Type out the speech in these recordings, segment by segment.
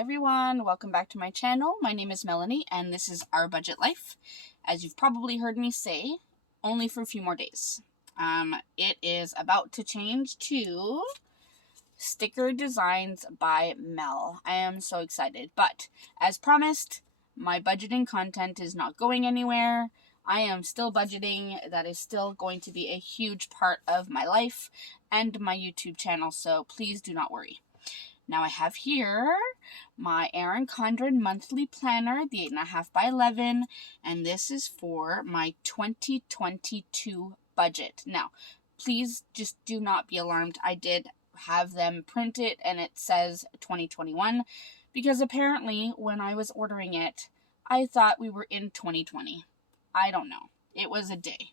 Hi everyone, welcome back to my channel. My name is Melanie and this is Our Budget Life. As you've probably heard me say, only for a few more days. It is about to change to Sticker Designs by Mel. I am so excited, but as promised, my budgeting content is not going anywhere. I am still budgeting. That is still going to be a huge part of my life and my YouTube channel, so please do not worry. Now I have here my Erin Condren monthly planner, the 8.5 by 11, and this is for my 2022 budget. Now, please just do not be alarmed. I did have them print it and it says 2021 because apparently when I was ordering it, I thought we were in 2020. I don't know. It was a day,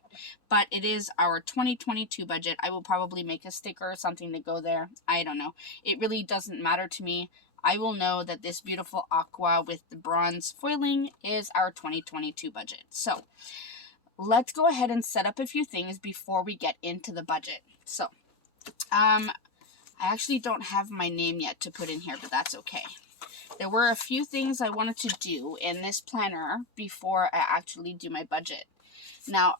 but it is our 2022 budget. I will probably make a sticker or something to go there. I don't know. It really doesn't matter to me. I will know that this beautiful aqua with the bronze foiling is our 2022 budget. So let's go ahead and set up a few things before we get into the budget. So, I actually don't have my name yet to put in here, but that's okay. There were a few things I wanted to do in this planner before I actually do my budget. Now,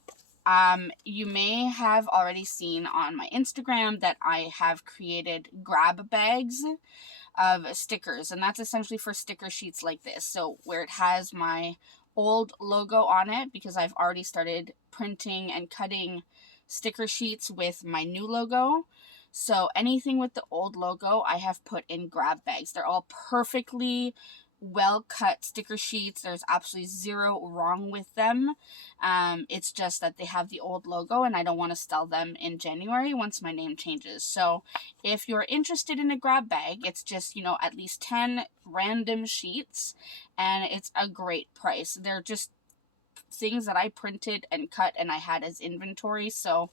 you may have already seen on my Instagram that I have created grab bags of stickers, and that's essentially for sticker sheets like this. So where it has my old logo on it, because I've already started printing and cutting sticker sheets with my new logo. So anything with the old logo, I have put in grab bags. They're all perfectly well cut sticker sheets. There's absolutely zero wrong with them. It's just that they have the old logo and I don't want to sell them in January once my name changes. So if you're interested in a grab bag, it's just, you know, at least 10 random sheets and it's a great price. They're just things that I printed and cut and I had as inventory, so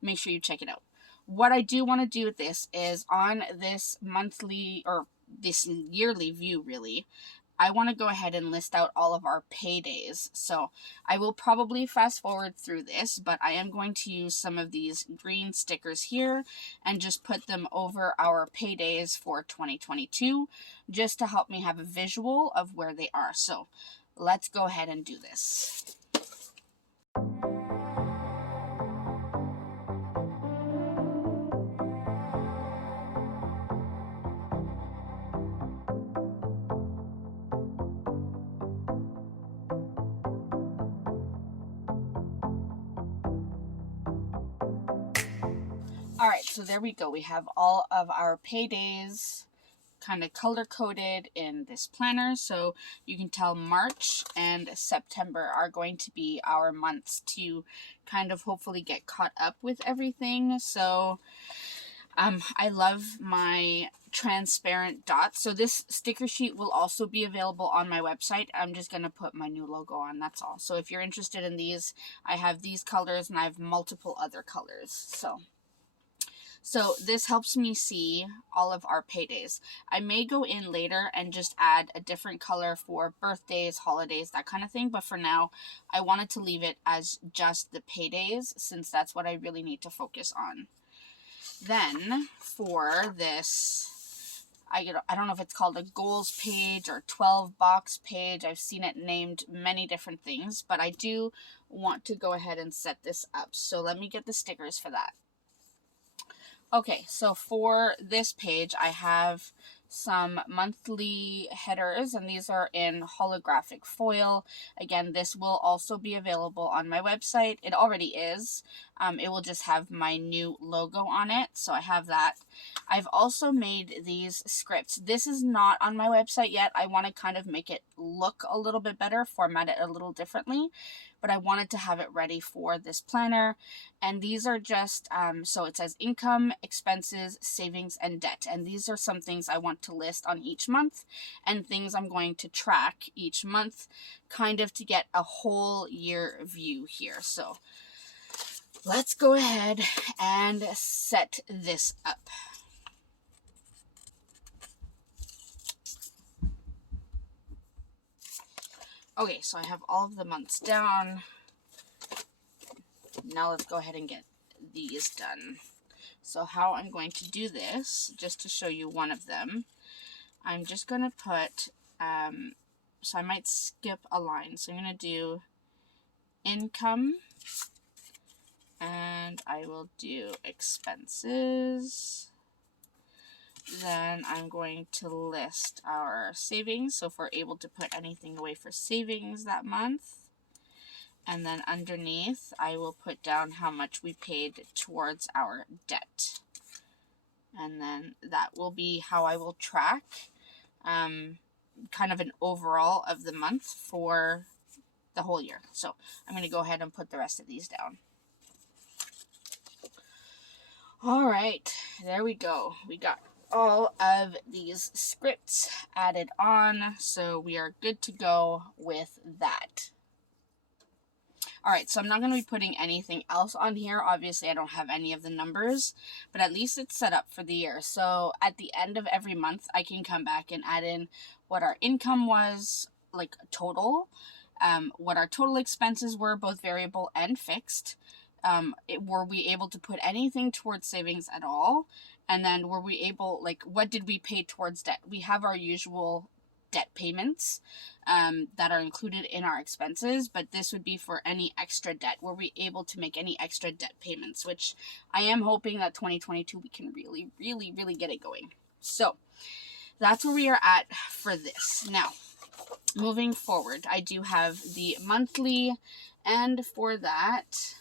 make sure you check it out. What I do want to do with this is on this monthly or this yearly view, really, I want to go ahead and list out all of our paydays. So I will probably fast forward through this, but I am going to use some of these green stickers here and just put them over our paydays for 2022, just to help me have a visual of where they are. So let's go ahead and do this. Alright, so there we go. We have all of our paydays kind of color-coded in this planner. So you can tell March and September are going to be our months to kind of hopefully get caught up with everything. So I love my transparent dots. So this sticker sheet will also be available on my website. I'm just going to put my new logo on, that's all. So if you're interested in these, I have these colors and I have multiple other colors. So this helps me see all of our paydays. I may go in later and just add a different color for birthdays, holidays, that kind of thing. But for now, I wanted to leave it as just the paydays since that's what I really need to focus on. Then for this, I don't know if it's called a goals page or 12 box page. I've seen it named many different things, but I do want to go ahead and set this up. So let me get the stickers for that. Okay, so for this page, I have some monthly headers, and these are in holographic foil. Again, this will also be available on my website. It already is. It will just have my new logo on it, so I have that. I've also made these scripts. This is not on my website yet. I want to kind of make it look a little bit better, format it a little differently, but I wanted to have it ready for this planner. And these are just, so it says income, expenses, savings, and debt. And these are some things I want to list on each month and things I'm going to track each month, kind of to get a whole year view here. So let's go ahead and set this up. Okay, so I have all of the months down. Now let's go ahead and get these done. So how I'm going to do this, just to show you one of them, I'm just going to put, so I might skip a line. So I'm going to do income, and I will do expenses. Then I'm going to list our savings, so if we're able to put anything away for savings that month. And then underneath, I will put down how much we paid towards our debt. And then that will be how I will track kind of an overall of the month for the whole year. So I'm going to go ahead and put the rest of these down. All right, there we go. We got all of these scripts added on, so we are good to go with that. Alright, so I'm not going to be putting anything else on here. Obviously, I don't have any of the numbers, but at least it's set up for the year. So at the end of every month, I can come back and add in what our income was, like total, what our total expenses were, both variable and fixed. Were we able to put anything towards savings at all? And then were we able, like, what did we pay towards debt? We have our usual debt payments that are included in our expenses, but this would be for any extra debt. Were we able to make any extra debt payments, which I am hoping that 2022 we can really, really, really get it going. So that's where we are at for this. Now, moving forward, I do have the monthly, and for that,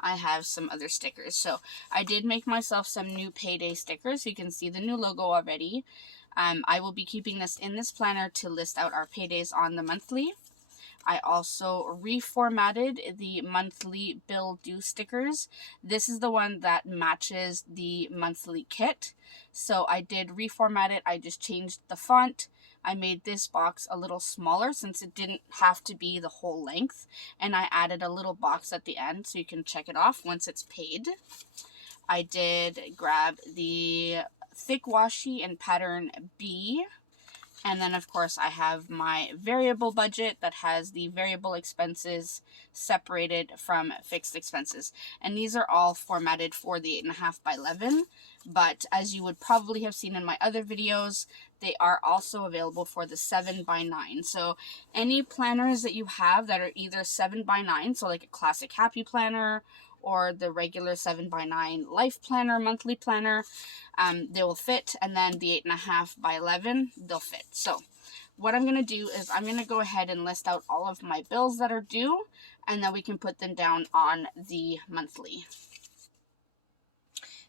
I have some other stickers. So I did make myself some new payday stickers. You can see the new logo already. I will be keeping this in this planner to list out our paydays on the monthly. I also reformatted the monthly bill due stickers. This is the one that matches the monthly kit. So I did reformat it. I just changed the font. I made this box a little smaller since it didn't have to be the whole length. And I added a little box at the end so you can check it off once it's paid. I did grab the thick washi in pattern B. And then, of course, I have my variable budget that has the variable expenses separated from fixed expenses. And these are all formatted for the 8.5 by 11. But as you would probably have seen in my other videos, they are also available for the 7 by 9. So any planners that you have that are either 7 by 9, so like a classic happy planner, or the regular 7 by 9 life planner, monthly planner, they will fit. And then the 8.5 by 11, they'll fit. So what I'm going to do is I'm going to go ahead and list out all of my bills that are due, and then we can put them down on the monthly.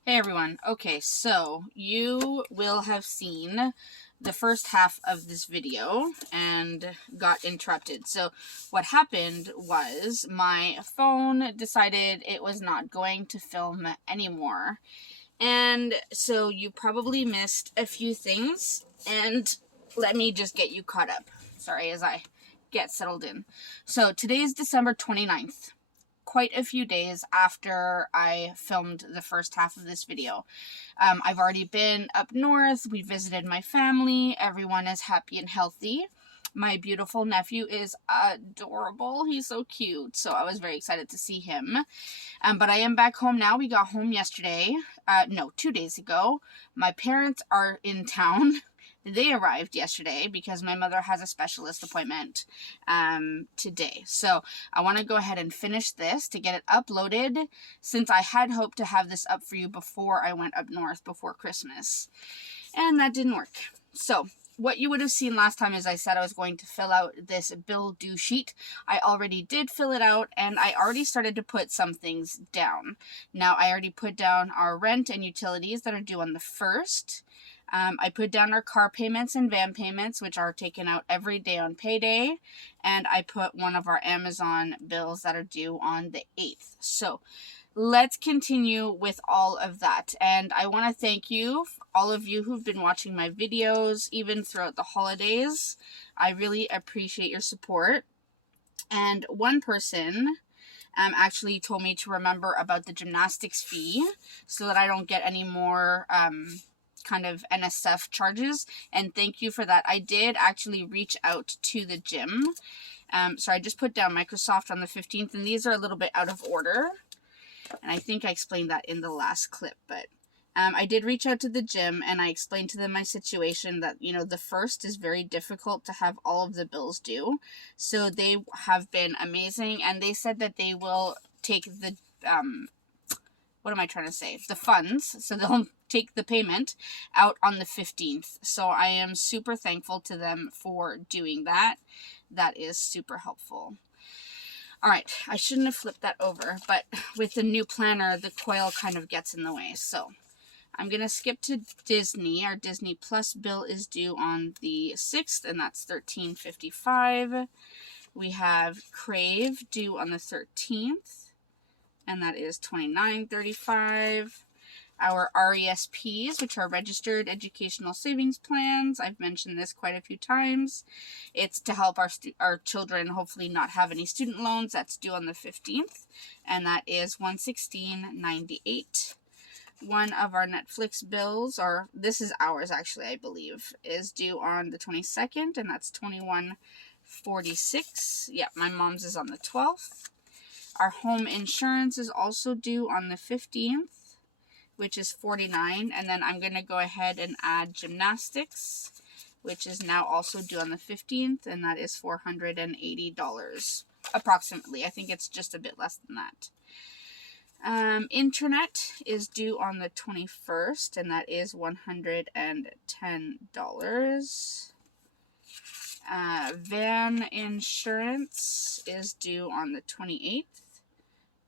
Hey everyone. Okay, so you will have seen the first half of this video and got interrupted. So what happened was my phone decided it was not going to film anymore. And so you probably missed a few things, and let me just get you caught up. Sorry, as I get settled in. So today's December 29th. Quite a few days after I filmed the first half of this video. I've already been up north. We visited my family. Everyone is happy and healthy. My beautiful nephew is adorable. He's so cute. So I was very excited to see him. But I am back home now. We got home yesterday. No, 2 days ago. My parents are in town. They arrived yesterday because my mother has a specialist appointment today. So I want to go ahead and finish this to get it uploaded, since I had hoped to have this up for you before I went up north before Christmas. And that didn't work. So what you would have seen last time is I said I was going to fill out this bill due sheet. I already did fill it out, and I already started to put some things down. Now I already put down our rent and utilities that are due on the 1st. I put down our car payments and van payments, which are taken out every day on payday. And I put one of our Amazon bills that are due on the 8th. So let's continue with all of that. And I want to thank you, all of you who've been watching my videos, even throughout the holidays. I really appreciate your support. And one person actually told me to remember about the gymnastics fee so that I don't get any more kind of NSF charges, and thank you for that. I did actually reach out to the gym. So I just put down Microsoft on the 15th, and these are a little bit out of order, and I think I explained that in the last clip, but I did reach out to the gym and I explained to them my situation that, you know, the first is very difficult to have all of the bills due. So they have been amazing, and they said that they will take the, what am I trying to say? The funds. So they'll take the payment out on the 15th. So I am super thankful to them for doing that. That is super helpful. All right, I shouldn't have flipped that over, but with the new planner, the coil kind of gets in the way. So I'm going to skip to Disney. Our Disney Plus bill is due on the 6th, and that's $13.55. We have Crave due on the 13th, and that is $29.35. Our RESPs, which are Registered Educational Savings Plans. I've mentioned this quite a few times. It's to help our children hopefully not have any student loans. That's due on the 15th, and that is $116.98. One of our Netflix bills, or this is ours actually, I believe, is due on the 22nd, and that's $21.46. Yeah, my mom's is on the 12th. Our home insurance is also due on the 15th, which is $49. And then I'm going to go ahead and add gymnastics, which is now also due on the 15th, and that is $480 approximately. I think it's just a bit less than that. Internet is due on the 21st, and that is $110. Van insurance is due on the 28th,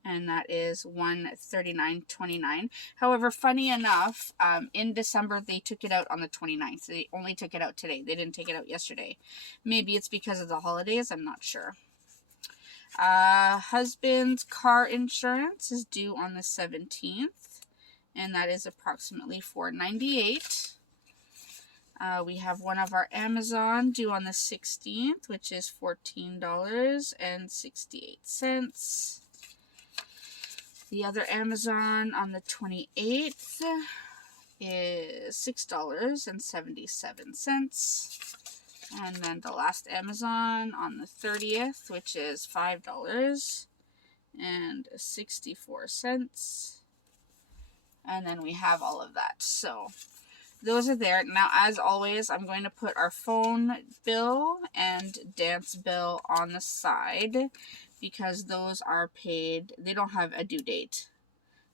and that is $139.29. However, funny enough, in December, they took it out on the 29th. They only took it out today. They didn't take it out yesterday. Maybe it's because of the holidays. I'm not sure. Husband's car insurance is due on the 17th, and that is approximately $498. We have one of our due on the 16th, which is $14.68. The other Amazon on the 28th is $6.77. And then the last Amazon on the 30th, which is $5.64. And then we have all of that. So those are there. Now, as always, I'm going to put our phone bill and dance bill on the side because those are paid. They don't have a due date.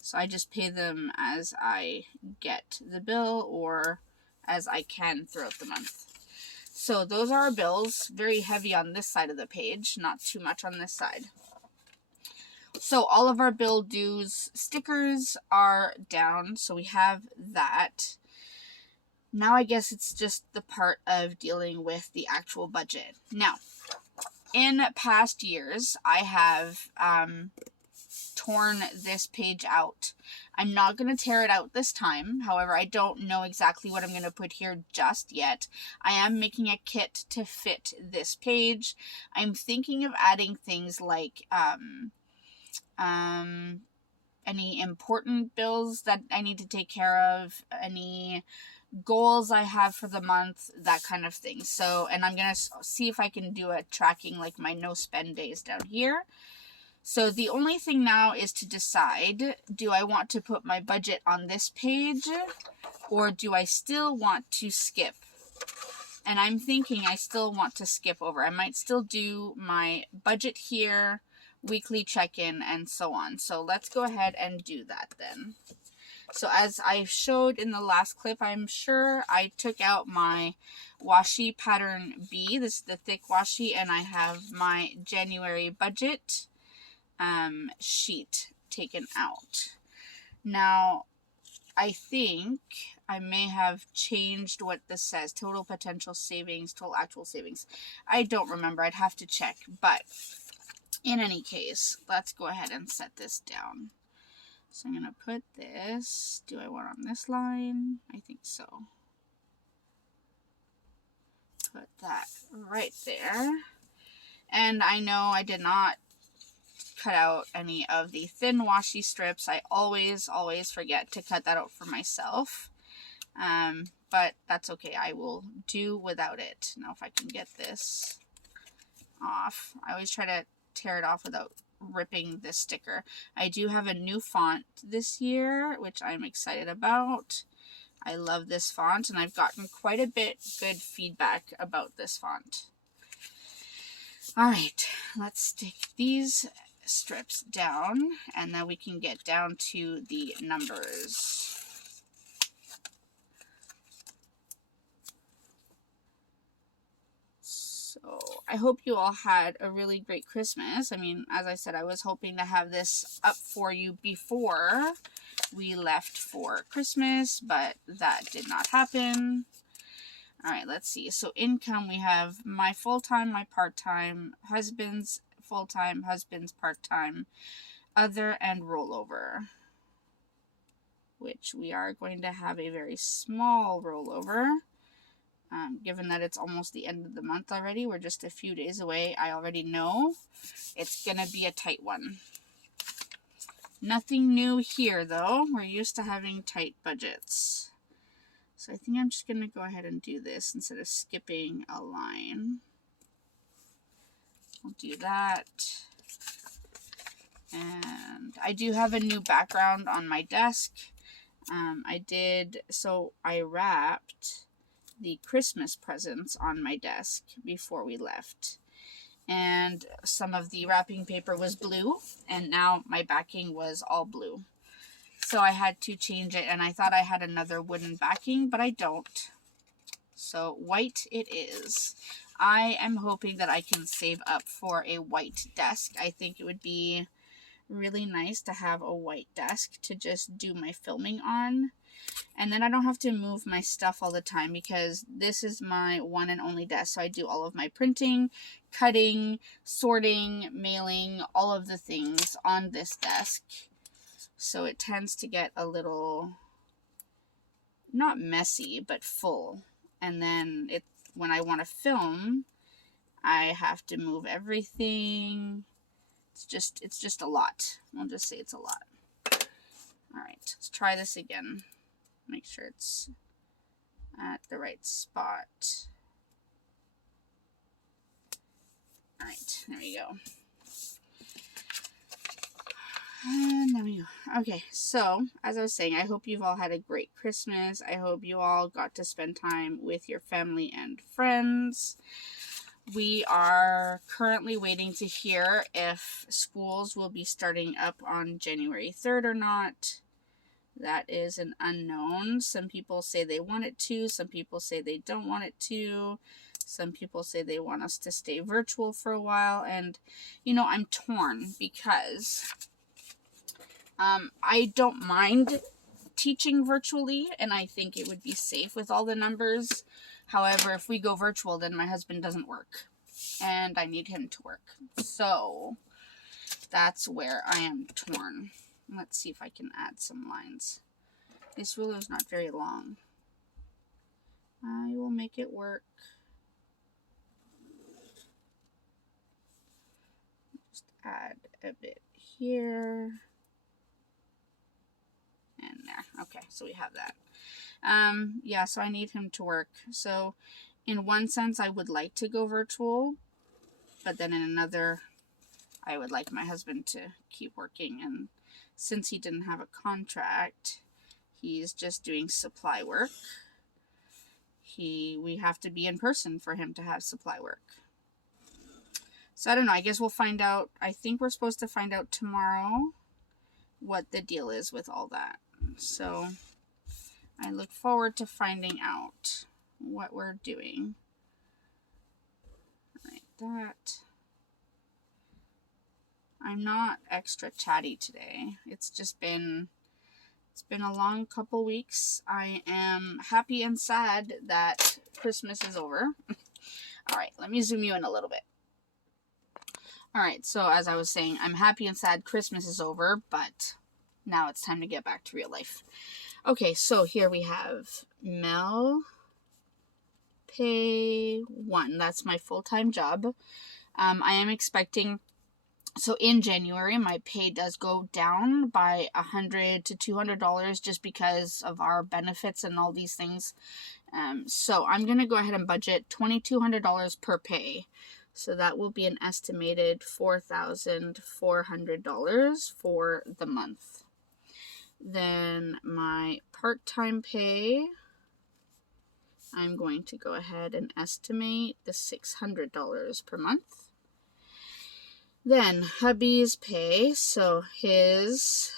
So I just pay them as I get the bill or as I can throughout the month. So those are our bills. Very heavy on this side of the page, not too much on this side. So all of our bill dues stickers are down, so we have that. Now I guess it's just the part of dealing with the actual budget. Now, in past years, I have torn this page out. I'm not going to tear it out this time. However, I don't know exactly what I'm going to put here just yet. I am making a kit to fit this page. I'm thinking of adding things like any important bills that I need to take care of, any goals I have for the month, that kind of thing. So, and I'm going to see if I can do a tracking like my no spend days down here. So the only thing now is to decide, do I want to put my budget on this page or do I still want to skip? And I'm thinking I still want to skip over. I might still do my budget here, weekly check-in, and so on. So let's go ahead and do that then. So as I showed in the last clip, I'm sure I took out my washi pattern B. This is the thick washi, and I have my January budget sheet taken out. Now, I think I may have changed what this says. Total potential savings, total actual savings. I don't remember. I'd have to check. But in any case, let's go ahead and set this down. So I'm going to put this. Do I want on this line? I think so. Put that right there. And I know I did not cut out any of the thin washi strips. I always forget to cut that out for myself. But that's okay. I will do without it. Now if I can get this off. I always try to tear it off without ripping this sticker. I do have a new font this year, which I'm excited about. I love this font, and I've gotten quite a bit good feedback about this font. Alright, let's stick these strips down, and then we can get down to the numbers. So I hope you all had a really great Christmas. I mean, as I said, I was hoping to have this up for you before we left for Christmas, but that did not happen. Alright, let's see. So income, we have my full-time, my part-time, husband's full-time, husband's part-time, other, and rollover. Which we are going to have a very small rollover. Given that it's almost the end of the month already, we're just a few days away, I already know it's going to be a tight one. Nothing new here, though. We're used to having tight budgets. So I think I'm just going to go ahead and do this instead of skipping a line. I'll do that. And I do have a new background on my desk. I wrapped the Christmas presents on my desk before we left. And some of the wrapping paper was blue, and now my backing was all blue. So I had to change it, and I thought I had another wooden backing, but I don't. So white it is. I am hoping that I can save up for a white desk. I think it would be really nice to have a white desk to just do my filming on. And then I don't have to move my stuff all the time, because this is my one and only desk. So I do all of my printing, cutting, sorting, mailing, all of the things on this desk. So it tends to get a little, not messy, but full. And then when I want to film, I have to move everything. It's just a lot. I'll just say it's a lot. Alright, let's try this again. Make sure it's at the right spot. Alright, there we go. And there we go. Okay, so, as I was saying, I hope you've all had a great Christmas. I hope you all got to spend time with your family and friends. We are currently waiting to hear if schools will be starting up on January 3rd or not. That is an unknown. Some people say they want it to. Some people say they don't want it to. Some people say they want us to stay virtual for a while. And, you know, I'm torn because I don't mind teaching virtually, and I think it would be safe with all the numbers. However, if we go virtual, then my husband doesn't work, and I need him to work. So that's where I am torn. Let's see if I can add some lines. This ruler is not very long. I will make it work. Just add a bit here. And there. Okay, so we have that. Yeah, so I need him to work. So in one sense, I would like to go virtual, but then in another, I would like my husband to keep working. And since he didn't have a contract, he's just doing supply work. We have to be in person for him to have supply work. So I don't know. I guess we'll find out. I think we're supposed to find out tomorrow what the deal is with all that. So I look forward to finding out what we're doing. Like that. I'm not extra chatty today. It's been a long couple weeks. I am happy and sad that Christmas is over. Alright, let me zoom you in a little bit. Alright, so as I was saying, I'm happy and sad Christmas is over, but now it's time to get back to real life. Okay, so here we have Mel Pay 1. That's my full-time job. I am expecting, so in January, my pay does go down by $100 to $200 just because of our benefits and all these things. So I'm going to go ahead and budget $2,200 per pay. So that will be an estimated $4,400 for the month. Then my part-time pay, I'm going to go ahead and estimate the $600 per month. Then hubby's pay, so his,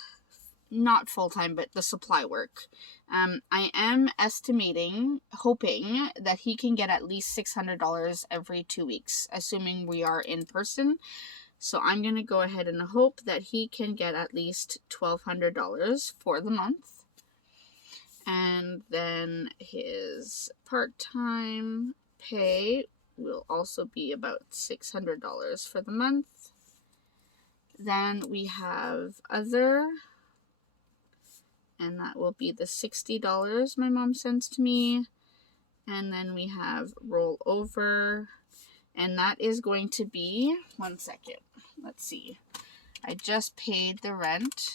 not full-time, but the supply work. I am estimating, hoping that he can get at least $600 every 2 weeks, assuming we are in person. So I'm going to go ahead and hope that he can get at least $1,200 for the month. And then his part-time pay will also be about $600 for the month. Then we have other, and that will be the $60 my mom sends to me. And then we have rollover, and that is going to be, one second, let's see. I just paid the rent.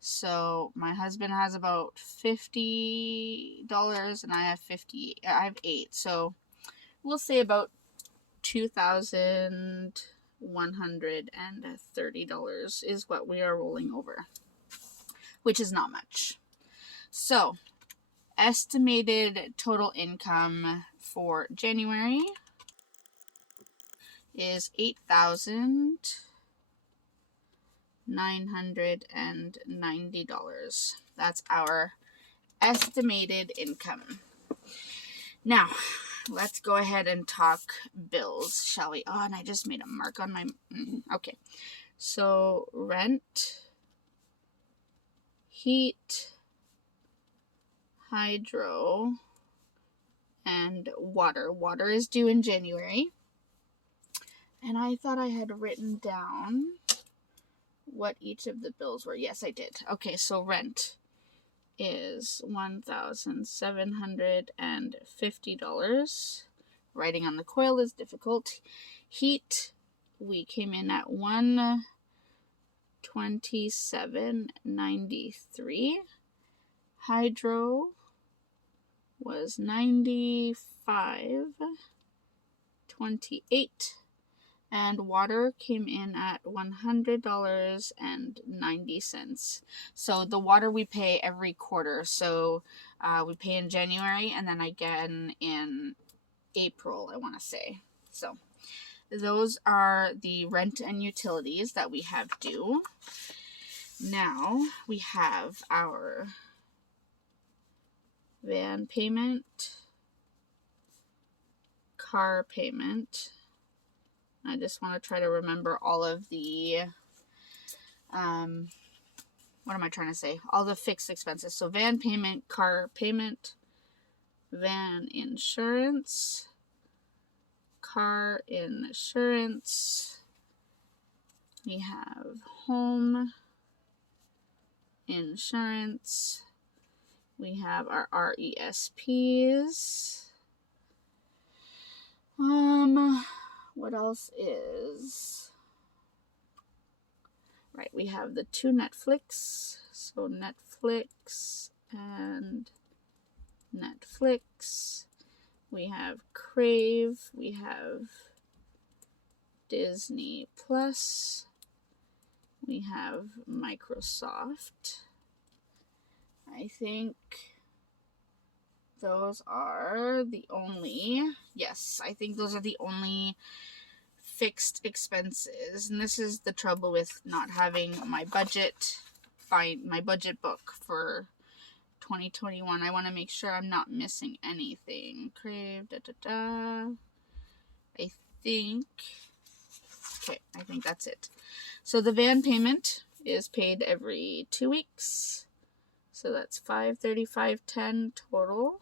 So my husband has about $50 and I have $8. So we'll say about $2,130 is what we are rolling over, which is not much. So estimated total income for January is $8,990. That's our estimated income. Now, let's go ahead and talk bills, shall we? Oh, and I just made a mark on my... Okay. So, rent, heat, hydro, and water. Water is due in January. And I thought I had written down what each of the bills were. Yes, I did. Okay, so rent is $1,750. Writing on the coil is difficult. Heat, we came in at $127.93. Hydro was $95.28. And water came in at $100.90. So the water we pay every quarter. So we pay in January and then again in April, I want to say. So those are the rent and utilities that we have due. Now we have our van payment, car payment. I just want to try to remember all of the, what am I trying to say? All the fixed expenses. So van payment, car payment, van insurance, car insurance. We have home insurance. We have our RESPs. What else is... Right, we have the 2 Netflix. So Netflix and Netflix. We have Crave. We have Disney Plus. We have Microsoft. I think those are the only... Yes, I think those are the only fixed expenses. And this is the trouble with not having my budget book for 2021. I want to make sure I'm not missing anything. Crave, I think that's it. So the van payment is paid every 2 weeks. So that's $535.10 total.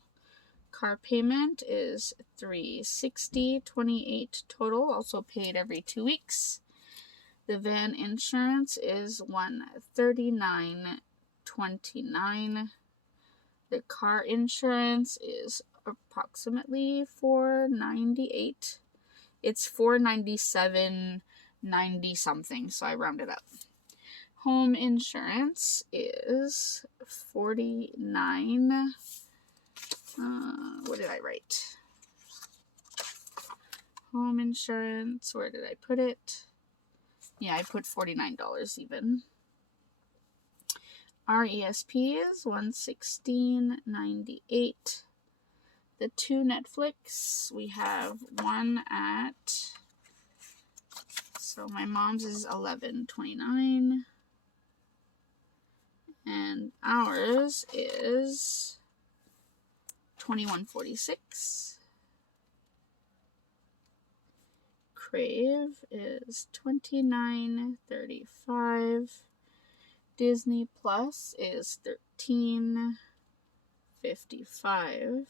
Car payment is $360.28 total, also paid every 2 weeks. The van insurance is $139.29. The car insurance is approximately $498. It's $497.90 something, so I rounded up. Home insurance is $49. What did I write? home insurance. Where did I put it? Yeah, I put $49 even. Our ESP is $116.98. The 2 Netflix, we have one at, so my mom's is $11.29, and ours is $21.46. Crave is $29.35. Disney Plus is $13.55.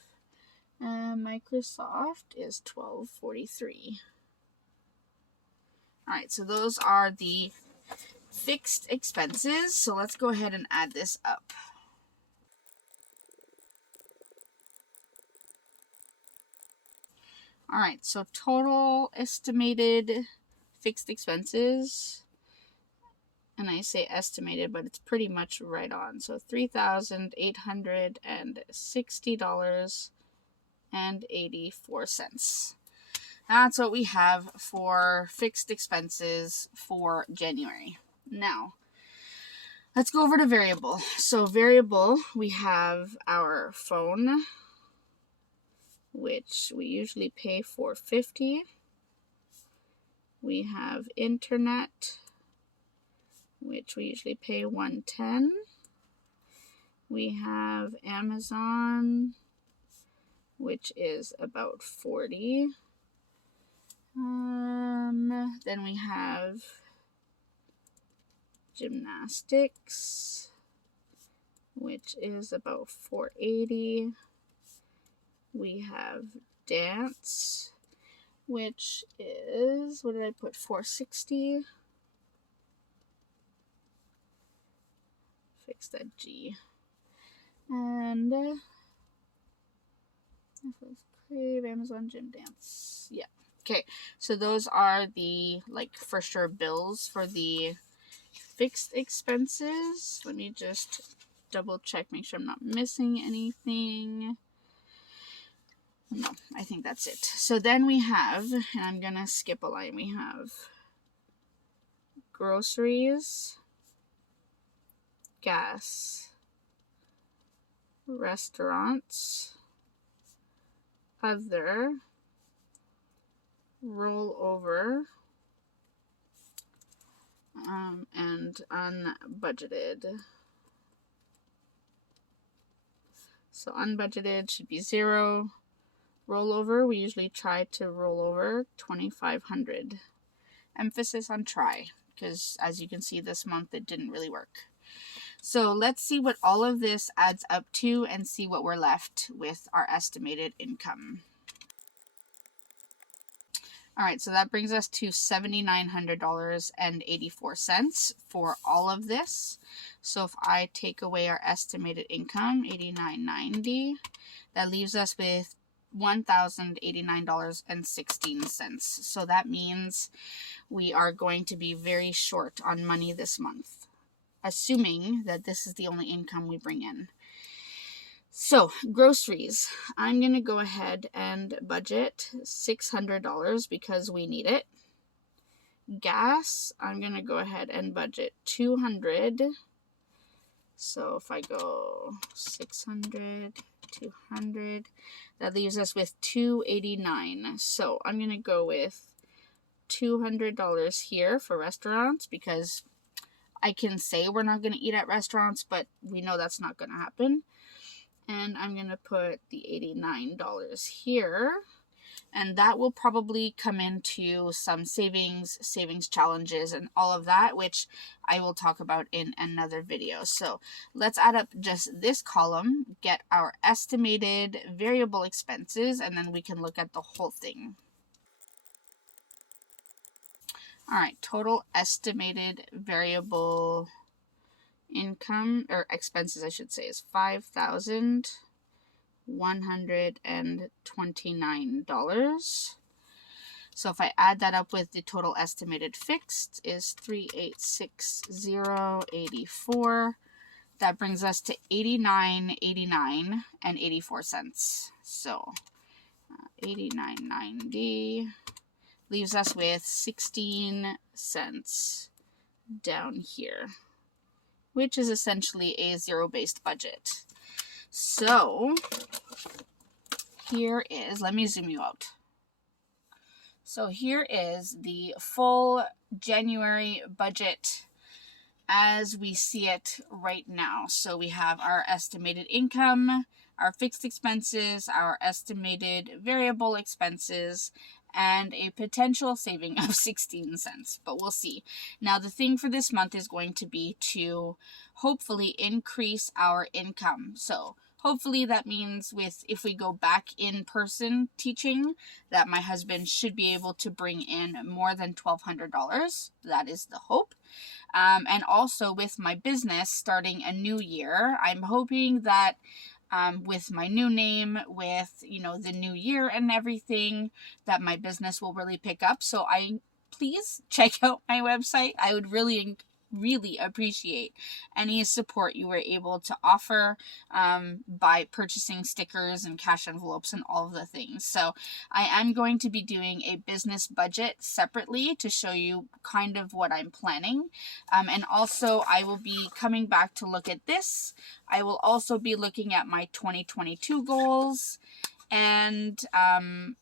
And Microsoft is $12.43. Alright, so those are the fixed expenses. So let's go ahead and add this up. Alright, so total estimated fixed expenses. And I say estimated, but it's pretty much right on. So $3,860.84. That's what we have for fixed expenses for January. Now, let's go over to variable. So variable, we have our phone, which we usually pay for $50. We have internet, which we usually pay $110. We have Amazon, which is about $40. Then we have gymnastics, which is about $480. We have dance, which is, what did I put, $460. Fix that G. And Crave, Amazon, gym, dance. Yeah. Okay, so those are the, like, for sure bills for the fixed expenses. Let me just double check, make sure I'm not missing anything. No, I think that's it. So then we have, and I'm gonna skip a line, we have groceries, gas, restaurants, other, rollover, and unbudgeted. So unbudgeted should be 0. Rollover, we usually try to roll over $2,500. Emphasis on try, because as you can see this month it didn't really work. So let's see what all of this adds up to and see what we're left with our estimated income. Alright, so that brings us to $7,900.84 for all of this. So if I take away our estimated income, $89.90, that leaves us with $1,089.16. So that means we are going to be very short on money this month, assuming that this is the only income we bring in. So, groceries. I'm going to go ahead and budget $600 because we need it. Gas, I'm going to go ahead and budget $200. So, if I go 600, 200, that leaves us with $289. So, I'm going to go with $200 here for restaurants because I can say we're not going to eat at restaurants, but we know that's not going to happen. And I'm going to put the $89 here. And that will probably come into some savings challenges and all of that, which I will talk about in another video. So let's add up just this column, get our estimated variable expenses, and then we can look at the whole thing. All right, total estimated variable income, or expenses I should say, is $5,129. So if I add that up with the total estimated fixed is $3,860.84. That brings us to $89.89 and 84 cents. So $89.90 leaves us with 16 cents down here, which is essentially a zero-based budget. So here is, let me zoom you out. So here is the full January budget as we see it right now. So we have our estimated income, our fixed expenses, our estimated variable expenses, and a potential saving of 16 cents, but we'll see. Now, the thing for this month is going to be to hopefully increase our income. So hopefully that means if we go back in person teaching, that my husband should be able to bring in more than $1,200. That is the hope. And also with my business starting a new year, I'm hoping that with my new name, with, the new year and everything, that my business will really pick up. So please check out my website. I would really appreciate any support you were able to offer by purchasing stickers and cash envelopes and all of the things. So I am going to be doing a business budget separately to show you kind of what I'm planning. And also I will be coming back to look at this. I will also be looking at my 2022 goals and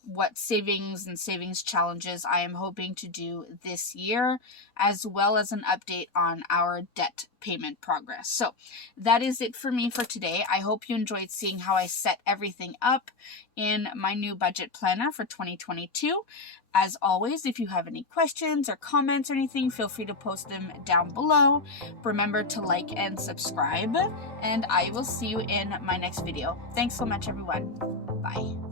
what savings and savings challenges I am hoping to do this year, as well as an update on our debt payment progress. So that is it for me for today. I hope you enjoyed seeing how I set everything up in my new budget planner for 2022. As always, if you have any questions or comments or anything, feel free to post them down below. Remember to like and subscribe, and I will see you in my next video. Thanks so much, everyone. Bye.